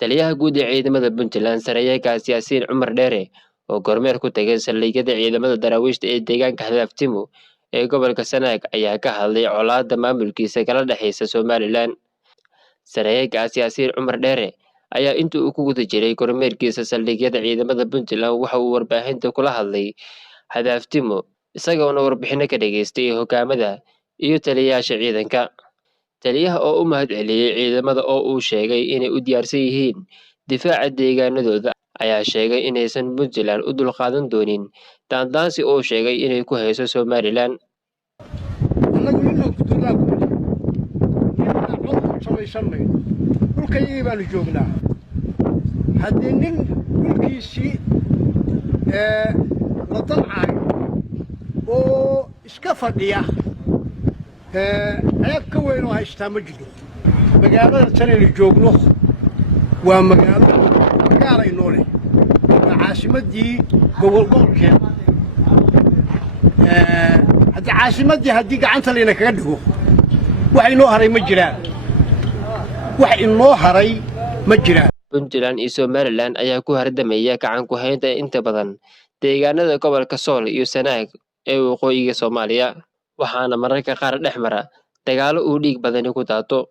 Taliyaha guud ee ciidamada Puntland Saraakiil Yaasiin Cumar Dheere oo kormeer ku tagay saldhigyada ciidamada daraawiishta ee deegaanka Hadaftimo ee gobolka Sanaag ayaa ka hadlay colaadda maamulkiisa kala dhexeysa Somaliland. Saraakiil Yaasiin Cumar Dheere ayaa intii uu ku guda jiray kormeerkiisa saldhigyada ciidamada Puntland waxa uu warbaahinta kula hadlay Hadaftimo isagoona warbixino ka dhageystay hogaamada iyo taliyayaasha ciidanka. Taliyaha oo u mahadceliyay ciidamada oo uu sheegay inay u diyaarsan yihiin difaaca deegaanadooda ayaa sheegay inaysan Puntland u dulqaadan doonin daandaansi oo sheegay inay ku hayso Somaliland. annagu inaan ku samaysanay dhulkaygii baanu joognaa haddii nin dhulkiisii la damcay oo iska fadhiya ceeb ka weyn oo haystaa ma jiro. magaalada tanaynu joogno waa magaalay noo leh waa caasimaddii gobolkeeda. haddii caasimaddii haddii gacanta layna kaga dhigo wax inoo haray ma jiraan. Puntland iyo Somaliland ayaa ku hardamaya gacan ku haynta inta badan deegaanada gobolka Sool iyo Sanaag ee waqooyiga Soomaaliya waxaana mararka qaar dhex mara dagaalo uu dhiig badani ku daato.